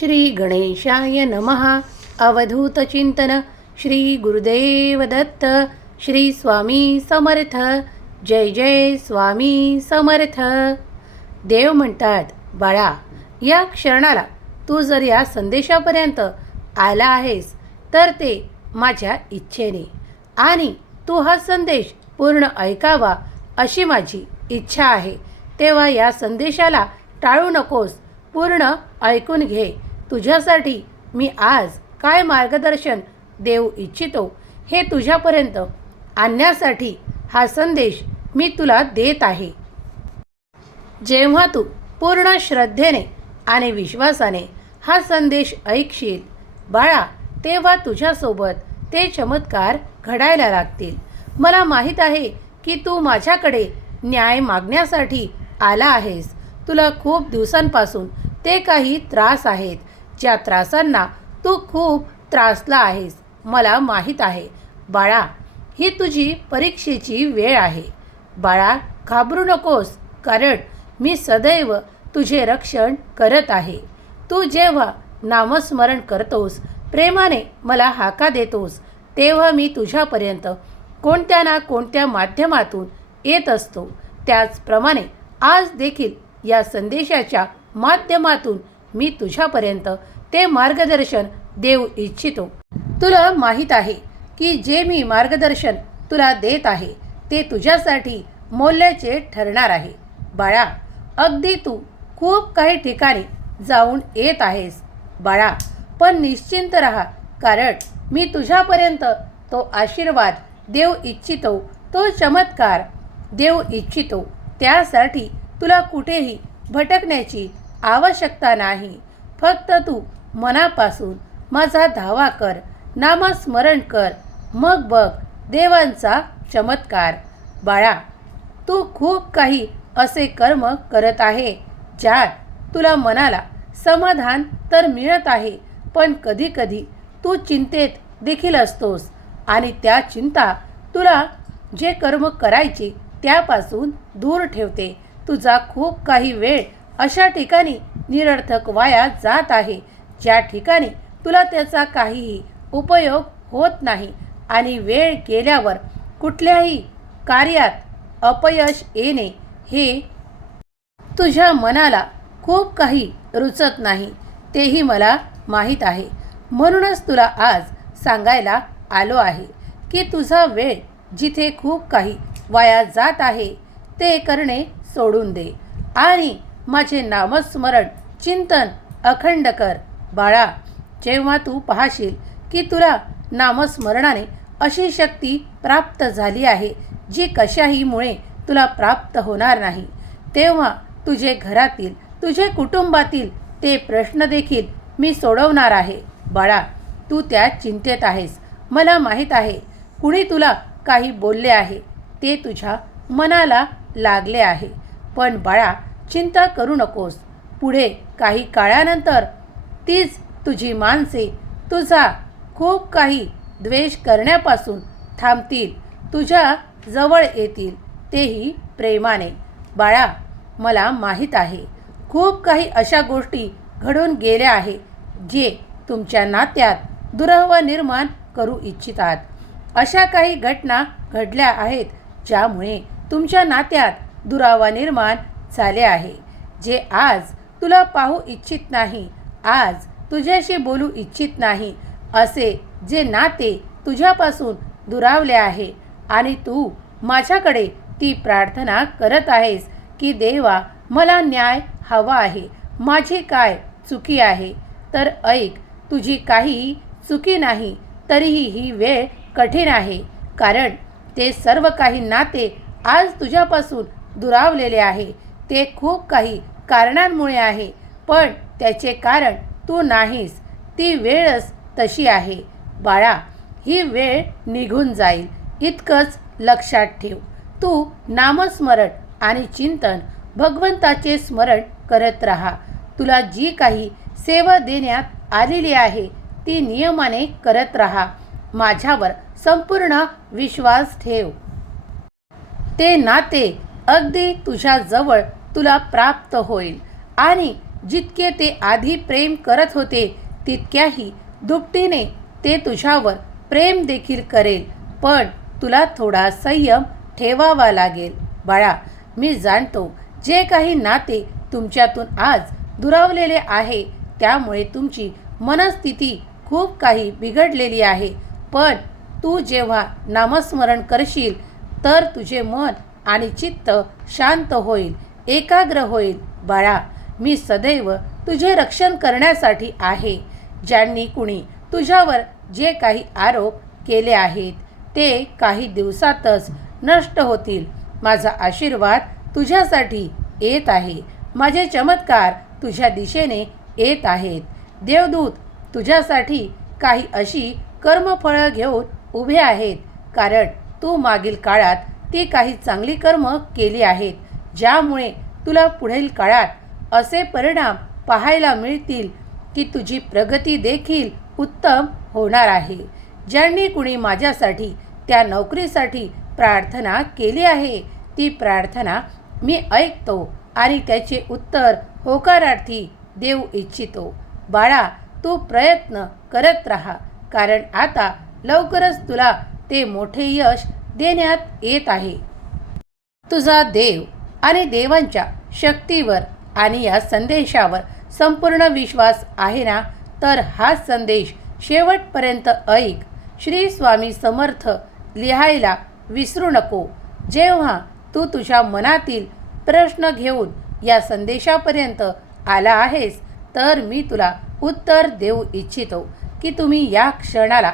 श्री गणेशाय नमः अवधूतचिंतन श्री गुरुदेव दत्त श्री स्वामी समर्थ. जय जय स्वामी समर्थ. देव म्हणतात बाळा या क्षणाला तू जर या संदेशापर्यंत आला आहेस तर ते माझ्या इच्छेने. आणि तू हा संदेश पूर्ण ऐकावा अशी माझी इच्छा आहे. तेव्हा या संदेशाला टाळू नकोस पूर्ण ऐकून घे. तुझ्यासाठी मी आज काय मार्गदर्शन देऊ इच्छितो हे तुझ्यापर्यंत आणण्यासाठी हा संदेश मी तुला देत आहे. जेव्हा तू पूर्ण श्रद्धेने आणि विश्वासाने हा संदेश ऐकशील बाळा तेव्हा तुझ्यासोबत ते चमत्कार घडायला लागतील. मला माहीत आहे की तू माझ्याकडे न्याय मागण्यासाठी आला आहेस. तुला खूप दिवसांपासून ते काही त्रास आहेत. ज्या त्रासांना तू खूप त्रासला आहेस मला माहीत आहे. बाळा ही तुझी परीक्षेची वेळ आहे. बाळा घाबरू नकोस कारण मी सदैव तुझे रक्षण करत आहे. तू जेव्हा नामस्मरण करतोस प्रेमाने मला हाका देतोस तेव्हा मी तुझ्यापर्यंत कोणत्या ना कोणत्या माध्यमातून येत असतो. त्याचप्रमाणे आज देखील या संदेशाच्या माध्यमातून मी तुझ्यापर्यंत ते मार्गदर्शन देऊ इच्छितो. तुला माहीत आहे की जे मी मार्गदर्शन तुला देत आहे ते तुझ्यासाठी मौल्याचे ठरणार आहे. बाळा अगदी तू खूप काही ठिकाणी जाऊन येत आहेस. बाळा पण निश्चिंत राहा कारण मी तुझ्यापर्यंत तो आशीर्वाद देऊ इच्छितो तो चमत्कार देऊ इच्छितो. त्यासाठी तुला कुठेही भटकण्याची आवश्यकता नाही. फक्त तू मनापासून माझा धावा कर नामस्मरण कर मग बघ देवांचा चमत्कार. बाळा तू खूप काही असे कर्म करत आहे ज्यात तुला मनाला समाधान तर मिळत आहे पण कधीकधी तू चिंतेत देखील असतोस आणि त्या चिंता तुला जे कर्म करायचे त्यापासून दूर ठेवते. तुझा खूप काही वेळ अशा ठिकाणी निरर्थक वाया जात आहे. ज्या ठिकाणी तुला त्याचा काहीही उपयोग होत नाही आणि वेळ गेल्यावर कुठल्याही कार्यात अपयश येणे हे तुझ्या मनाला खूप काही रुचत नाही तेही मला माहीत आहे. म्हणूनच तुला आज सांगायला आलो आहे की तुझा वेळ जिथे खूप काही वाया जात आहे ते करणे सोडून दे आणि माझे नामस्मरण चिंतन अखंड कर बाळा जेव्हा तू पाहशील की तुला नामस्मरणाने अशी शक्ती प्राप्त झाली आहे जी कशाहीमुळे तुला प्राप्त होणार नाही तेव्हा तुझे घरातील तुझे कुटुंबातील ते प्रश्न देखील मी सोडवणार आहे. बाळा तू त्या चिंतेत आहेस. मला माहीत आहे कुणी तुला काही बोलले आहे ते तुझ्या मनाला लागले आहे. पण बाळा चिंता करू नकोस. पुढे काही काळानंतर तीच तुझी माणसे तुझा खूप काही द्वेष करण्यापासून थांबतील. तुझ्या जवळ येतील तेही प्रेमाने. बाळा मला माहीत आहे खूप काही अशा गोष्टी घडून गेल्या आहे जे तुमच्या नात्यात दुरावा निर्माण करू इच्छितात. अशा काही घटना घडल्या आहेत ज्यामुळे तुमच्या नात्यात दुरावा निर्माण झाले आहे. जे आज तुला पाहू इच्छित नाही आज तुझ्याशी बोलू इच्छित नाही असे जे नाते तुझ्यापासून दुरावले आहे आणि तू माझ्याकडे ती प्रार्थना करत आहेस की देवा मला न्याय हवा आहे. माझी काय चुकी आहे? तर ऐक तुझी काही चुकी नाही तरीही ही वेळ कठीण आहे. कारण ते सर्व काही नाते आज तुझ्यापासून दुरावलेले आहे. ते खूप काही कारणांमुळे आहे पण त्याचे कारण तू नाहीस. ती वेळच तशी आहे. बाळा ही वेळ निघून जाईल. इतकंच लक्षात ठेव. तू नामस्मरण आणि चिंतन भगवंताचे स्मरण करत राहा. तुला जी काही सेवा देण्यात आलेली आहे ती नियमाने करत राहा. माझ्यावर संपूर्ण विश्वास ठेव. ते नाते अगदी तुझ्याजवळ तुला प्राप्त होईल. आणि जितके ते आधी प्रेम करत होते तितक्याही दुपटीने ते तुझ्यावर प्रेम देखील करेल. पण तुला थोडा संयम ठेवावा लागेल. बाळा मी जाणतो जे काही नाते तुमच्यातून आज दुरावलेले आहे त्यामुळे तुमची मनस्थिती खूप काही बिघडलेली आहे. पण तू जेव्हा नामस्मरण करशील तर तुझे मन आणि चित्त शांत होईल. एकाग्र होईल. बाळा मी सदैव तुझे रक्षण करण्यासाठी आहे. ज्यांनी कुणी तुझ्यावर जे काही आरोप केले आहेत ते काही दिवसातच नष्ट होतील. माझा आशीर्वाद तुझ्यासाठी येत आहे. माझे चमत्कार तुझ्या दिशेने येत आहेत. देवदूत तुझ्यासाठी काही अशी कर्मफळं घेऊन उभे आहेत. कारण तू मागील काळात ती काही चांगली कर्म केली आहेत. ज्यामुळे तुला पुढील काळात असे परिणाम पाहायला मिळतील की तुझी प्रगती देखील उत्तम होणार आहे. ज्यांनी कुणी माझ्यासाठी त्या नोकरीसाठी प्रार्थना केली आहे ती प्रार्थना मी ऐकतो आणि त्याचे उत्तर होकारार्थी देऊ इच्छितो. बाळा तू प्रयत्न करत राहा कारण आता लवकरच तुला ते मोठे यश देण्यात येत आहे. तुझा देव आणि देवांच्या शक्तीवर आणि या संदेशावर संपूर्ण विश्वास आहे ना? तर हा संदेश शेवटपर्यंत ऐक. श्री स्वामी समर्थ लिहायला विसरू नको. जेव्हा तू तुझ्या मनातील प्रश्न घेऊन या संदेशापर्यंत आला आहेस तर मी तुला उत्तर देऊ इच्छितो की तुम्ही या क्षणाला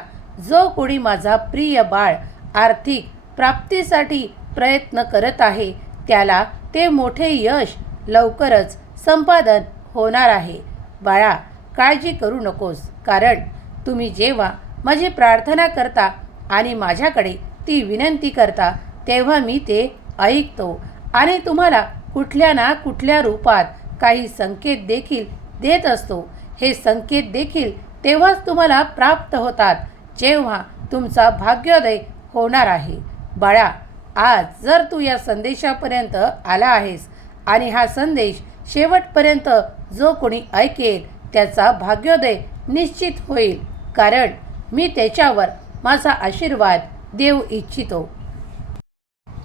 जो कोणी माझा प्रिय बाळ आर्थिक प्राप्तीसाठी प्रयत्न करत आहे त्याला ते मोठे यश लवकरच संपादन होणार आहे. बाळा काळजी करू नकोस कारण तुम्ही जेव्हा माझी प्रार्थना करता आणि माझ्याकडे ती विनंती करता तेव्हा मी ते ऐकतो आणि तुम्हाला कुठल्या ना कुठल्या रूपात काही संकेत देखील देत असतो. हे संकेत देखील तेव्हाच तुम्हाला प्राप्त होतात जेव्हा तुमचा भाग्योदय होणार आहे. बाळा आज जर तू या संदेशापर्यंत आला आहेस आणि हा संदेश शेवटपर्यंत जो कोणी ऐकेल त्याचा भाग्योदय निश्चित होईल. कारण मी त्याच्यावर माझा आशीर्वाद देऊ इच्छितो.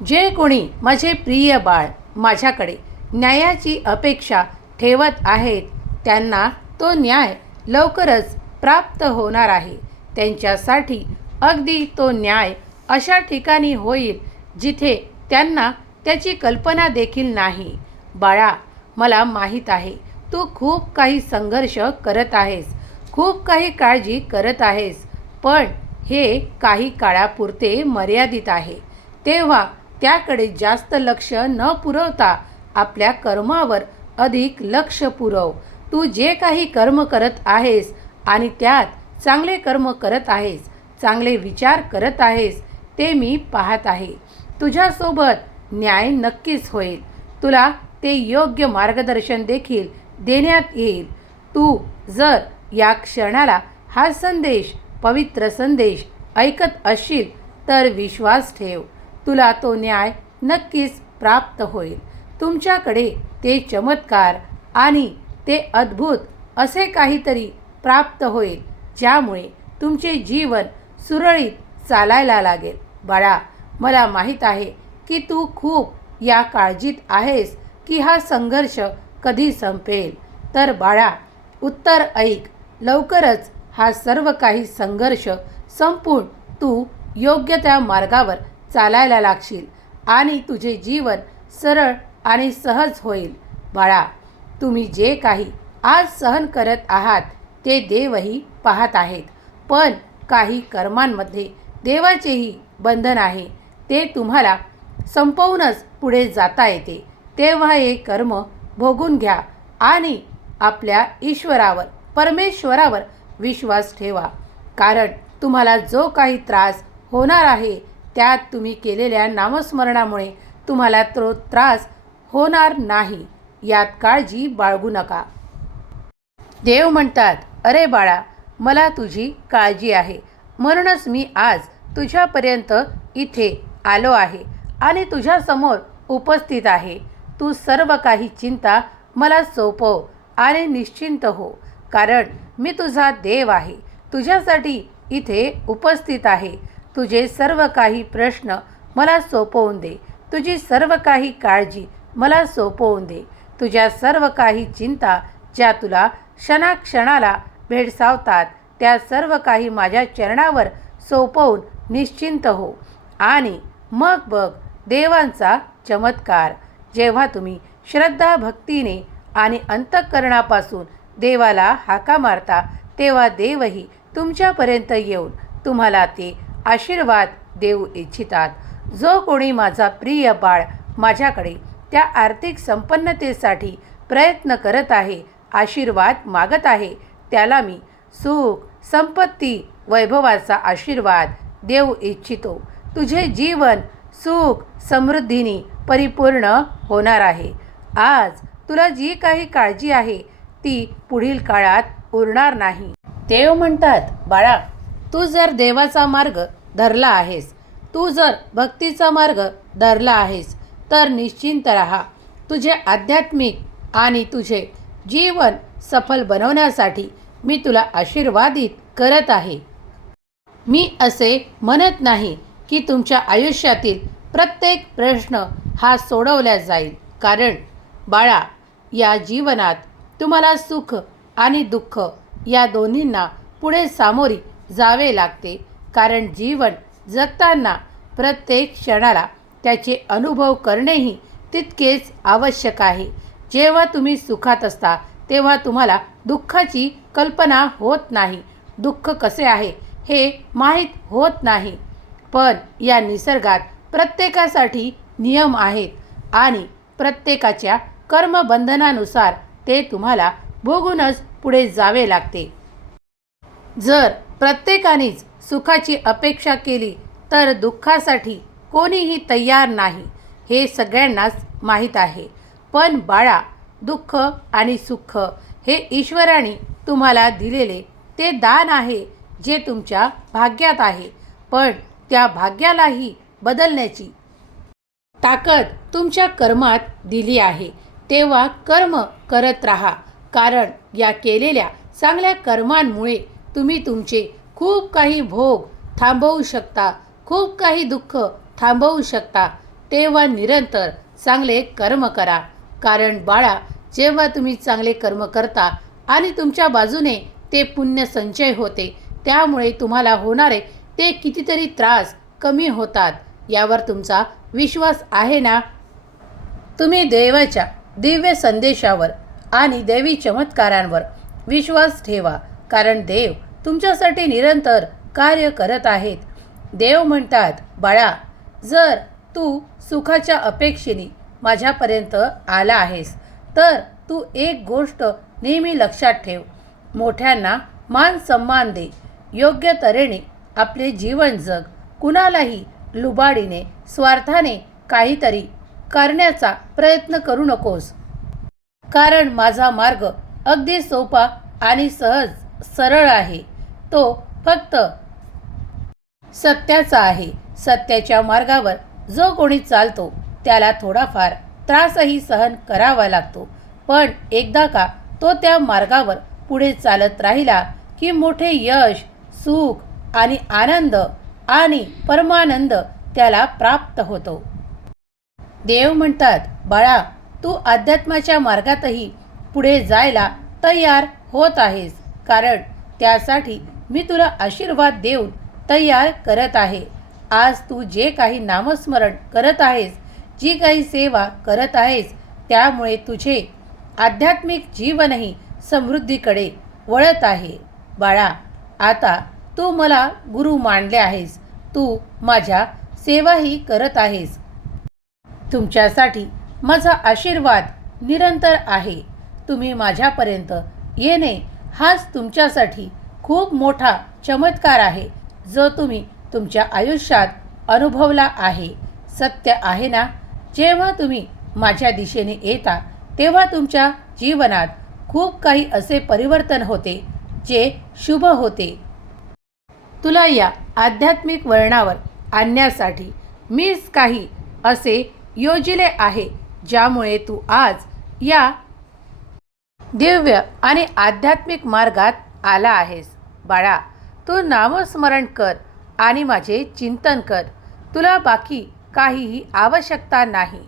जे कोणी माझे प्रिय बाळ माझ्याकडे न्यायाची अपेक्षा ठेवत आहेत त्यांना तो न्याय लवकरच प्राप्त होणार आहे. त्यांच्यासाठी अगदी तो न्याय अशा ठिकाणी होईल जिथे त्यांना त्याची कल्पना देखील नाही. बाळा मला माहीत आहे तू खूप काही संघर्ष करत आहेस. खूप काही काळजी करत आहेस. पण हे काही काळापुरते मर्यादित आहे. तेव्हा त्याकडे जास्त लक्ष न पुरवता आपल्या कर्मावर अधिक लक्ष पुरव. तू जे काही कर्म करत आहेस आणि त्यात चांगले कर्म करत आहेस चांगले विचार करत आहेस ते मी पाहत आहे. तुझ्यासोबत न्याय नक्कीच होईल. तुला ते योग्य मार्गदर्शन देखील देण्यात येईल. तू जर या क्षणाला हा संदेश पवित्र संदेश ऐकत असशील तर विश्वास ठेव. तुला तो न्याय नक्कीच प्राप्त होईल. तुमच्याकडे ते चमत्कार आणि ते अद्भुत असे काहीतरी प्राप्त होईल ज्यामुळे तुमचे जीवन सुरळीत चालायला लागेल. बाळा मला माहीत आहे की तू खूप या काळजीत आहेस की हा संघर्ष कधी संपेल. तर बाळा उत्तर ऐक. लवकरच हा सर्व काही संघर्ष संपून तू योग्य त्या मार्गावर चालायला लागशील आणि तुझे जीवन सरळ आणि सहज होईल. बाळा तुम्ही जे काही आज सहन करत आहात ते देवही पाहत आहेत. पण काही कर्मांमध्ये देवाचेही बंधन आहे. ते तुम्हाला संपवूनच पुढे जाता येते. तेव्हा हे कर्म भोगून घ्या आणि आपल्या ईश्वरावर परमेश्वरावर विश्वास ठेवा. कारण तुम्हाला जो काही त्रास होणार आहे त्यात तुम्ही केलेल्या नामस्मरणामुळे तुम्हाला तो त्रास होणार नाही. यात काळजी बाळगू नका. देव म्हणतात अरे बाळा मला तुझी काळजी आहे. म्हणूनच मी आज तुझ्यापर्यंत इथे आलो आहे आणि तुझ्यासमोर उपस्थित आहे. तू सर्व काही चिंता मला सोपव आणि निश्चिंत हो कारण मी तुझा देव आहे. तुझ्यासाठी इथे उपस्थित आहे. तुझे सर्व काही प्रश्न मला सोपवून दे. तुझी सर्व काही काळजी मला सोपवून दे. तुझ्या सर्व काही चिंता ज्या तुला क्षणाक्षणाला भेडसावतात त्या सर्व काही माझ्या चरणावर सोपवून निश्चिंत हो. आणि मग बघ देवांचा चमत्कार. जेव्हा तुम्ही श्रद्धा भक्तीने आणि अंतःकरणापासून देवाला हाका मारता तेव्हा देवही तुमच्यापर्यंत येऊन तुम्हाला ते आशीर्वाद देऊ इच्छितात. जो कोणी माझा प्रिय बाळ माझ्याकडे त्या आर्थिक संपन्नतेसाठी प्रयत्न करत आहे आशीर्वाद मागत आहे त्याला मी सुख संपत्ती वैभवाचा आशीर्वाद देऊ इच्छितो. तुझे जीवन सुख समृद्धीने परिपूर्ण होणार आहे. आज तुला जी काही काळजी आहे ती पुढील काळात उरणार नाही. देव म्हणतात बाळा तू जर देवाचा मार्ग धरला आहेस तू जर भक्तीचा मार्ग धरला आहेस तर निश्चिंत राहा. तुझे आध्यात्मिक आणि तुझे जीवन सफल बनवण्यासाठी मी तुला आशीर्वादित करत आहे. मी असे म्हणत नाही की तुमच्या आयुष्यातील प्रत्येक प्रश्न हा सोडवला जाईल. कारण बाळा या जीवनात तुम्हाला सुख आणि दुःख या दोन्हींना पुढे सामोरी जावे लागते. कारण जीवन जगताना प्रत्येक क्षणाला त्याचे अनुभव करणेही तितकेच आवश्यक आहे. जेव्हा तुम्ही सुखात असता तेव्हा तुम्हाला दुःखाची कल्पना होत नाही. दुःख कसे आहे हे माहीत होत नाही. पण या निसर्गात प्रत्येकासाठी नियम आहेत आणि प्रत्येकाच्या कर्मबंधनानुसार ते तुम्हाला भोगूनच पुढे जावे लागते. जर प्रत्येकानेच सुखाची अपेक्षा केली तर दुःखासाठी कोणीही तयार नाही हे सगळ्यांनाच माहीत आहे. पण बाळा दुःख आणि सुख हे ईश्वराने तुम्हाला दिलेले ते दान आहे जे तुमच्या भाग्यात आहे. पण त्या भाग्यालाही बदलण्याची ताकद तुमच्या कर्मात दिली आहे. तेव्हा कर्म करत राहा. कारण या केलेल्या चांगल्या कर्मांमुळे तुम्ही तुमचे खूप काही भोग थांबवू शकता. खूप काही दुःख थांबवू शकता. तेव्हा निरंतर चांगले कर्म करा. कारण बाळा जेव्हा तुम्ही चांगले कर्म करता आणि तुमच्या बाजूने ते पुण्य संचय होते त्यामुळे तुम्हाला होणारे ते कितीतरी त्रास कमी होतात यावर तुमचा विश्वास आहे ना? तुम्ही देवाच्या दिव्य संदेशावर आणि देवी चमत्कारांवर विश्वास ठेवा कारण देव तुमच्यासाठी निरंतर कार्य करत आहेत. देव म्हणतात बाळा जर तू सुखाच्या अपेक्षेने माझ्यापर्यंत आला आहेस तर तू एक गोष्ट नेहमी लक्षात ठेव. मोठ्यांना मान सन्मान दे. योग्य तऱ्हेने आपले जीवन जग कुणालाही लुबाडीने स्वार्थाने काहीतरी करण्याचा प्रयत्न करू नकोस. कारण माझा मार्ग अगदी सोपा आणि सहज सरळ आहे. तो फक्त सत्याचा आहे. सत्याच्या मार्गावर जो कोणी चालतो त्याला थोडाफार त्रासही सहन करावा लागतो. पण एकदा का तो त्या मार्गावर पुढे चालत राहिला की मोठे यश सुख आणि आनंद आणि परमानंद त्याला प्राप्त होतो. देव म्हणतात बाळा तू अध्यात्माच्या मार्गातही पुढे जायला तयार होत आहेस. कारण त्यासाठी मी तुला आशीर्वाद देऊन तयार करत आहे. आज तू जे काही नामस्मरण करत आहेस जी काही सेवा करत आहेस त्यामुळे तुझे आध्यात्मिक जीवनही समृद्धीकडे वळत आहे. बाळा आता तू मला गुरु मानले आहेस. तू माझ्या सेवाही करत आहेस. तुमच्यासाठी माझा आशीर्वाद निरंतर आहे. तुम्ही माझ्यापर्यंत येणे हाच तुमच्यासाठी खूप मोठा चमत्कार आहे. जो तुम्ही तुमच्या आयुष्यात अनुभवला आहे. सत्य आहे ना? जेव्हा तुम्ही माझ्या दिशेने येता तेव्हा तुमच्या जीवनात खूप काही असे परिवर्तन होते जे शुभ होते. तुला या आध्यात्मिक वळणावर आणण्यासाठी मीच काही असे योजिले आहे ज्यामुळे तू आज या दिव्य आणि आध्यात्मिक मार्गात आला आहेस. बाळा तू नामस्मरण कर आणि माझे चिंतन कर. तुला बाकी काहीही आवश्यकता नाही.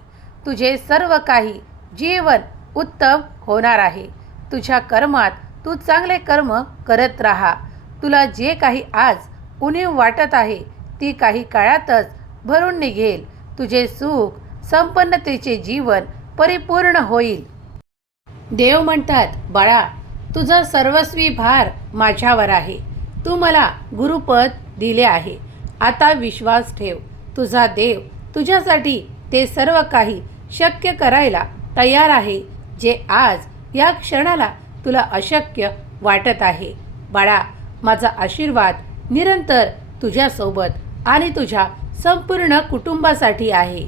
तुझे सर्व काही जीवन उत्तम होणार आहे. तुझ्या कर्मात तू चांगले कर्म करत राहा. तुला जे काही आज उणीव वाटत आहे ती काही काळातच भरून निघेल. तुझे सुख संपन्नतेचे जीवन परिपूर्ण होईल. देव म्हणतात बाळा तुझा सर्वस्वी भार माझ्यावर आहे. तू मला गुरुपद दिले आहे. आता विश्वास ठेव. तुझा देव तुझ्यासाठी ते सर्व काही शक्य करायला तयार आहे जे आज या क्षणाला तुला अशक्य वाटत आहे. बाळा माझा आशीर्वाद निरंतर तुझ्यासोबत आणि तुझ्या संपूर्ण कुटुंबासाठी आहे.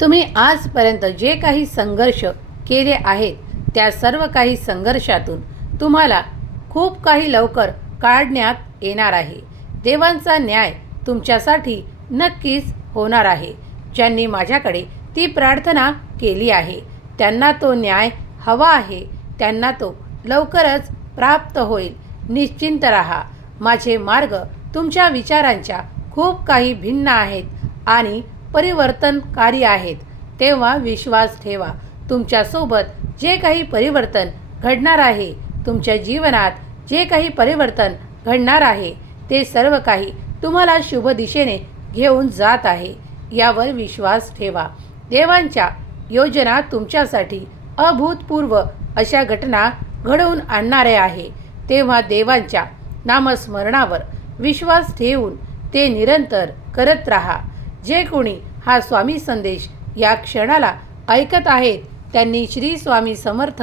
तुम्ही आजपर्यंत जे काही संघर्ष केले आहेत त्या सर्व काही संघर्षातून तुम्हाला खूप काही लवकर काढण्यात येणार आहे. देवांचा न्याय तुमच्यासाठी नक्कीच होणार आहे. ज्यांनी माझ्याकडे ती प्रार्थना केली आहे त्यांना तो न्याय हवा आहे त्यांना तो लवकरच प्राप्त होईल. निश्चिंत राहा. माझे मार्ग तुमच्या विचारांच्या खूप काही भिन्न आहेत आणि परिवर्तनकारी आहेत. तेव्हा विश्वास ठेवा. तुमच्यासोबत जे काही परिवर्तन घडणार आहे तुमच्या जीवनात जे काही परिवर्तन घडणार आहे ते सर्व काही तुम्हाला शुभ दिशेने घेऊन जात आहे. यावर विश्वास ठेवा. देवांच्या योजना तुमच्यासाठी अभूतपूर्व अशा घटना घडवून आणणारे आहे. तेव्हा देवांच्या नामस्मरणावर विश्वास ठेवून ते निरंतर करत राहा. जे कोणी हा स्वामी संदेश या क्षणाला ऐकत आहेत त्यांनी श्री स्वामी समर्थ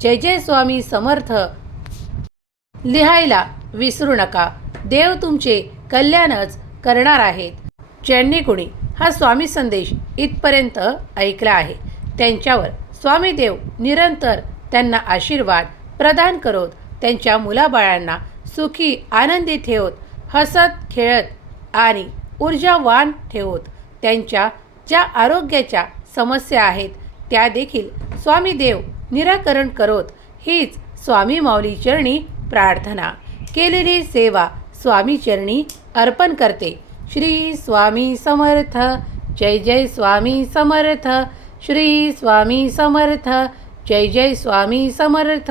जय जय स्वामी समर्थ लिहायला विसरू नका. देव तुमचे कल्याणच करणार आहेत. ज्यांनी कोणी हा स्वामी संदेश इथपर्यंत ऐकला आहे त्यांच्यावर स्वामी देव निरंतर त्यांना आशीर्वाद प्रदान करत त्यांच्या मुलाबाळांना सुखी आनंदी ठेवत हसत खेळत आणि ऊर्जावान ठेवत त्यांच्या ज्या आरोग्याच्या समस्या आहेत त्या देखील स्वामी देव निराकरण करत हीच स्वामी माऊली चरणी प्रार्थना. केलेली सेवा स्वामी चरणी अर्पण करते. श्री स्वामी समर्थ जय जय स्वामी समर्थ श्री स्वामी समर्थ जय जय स्वामी समर्थ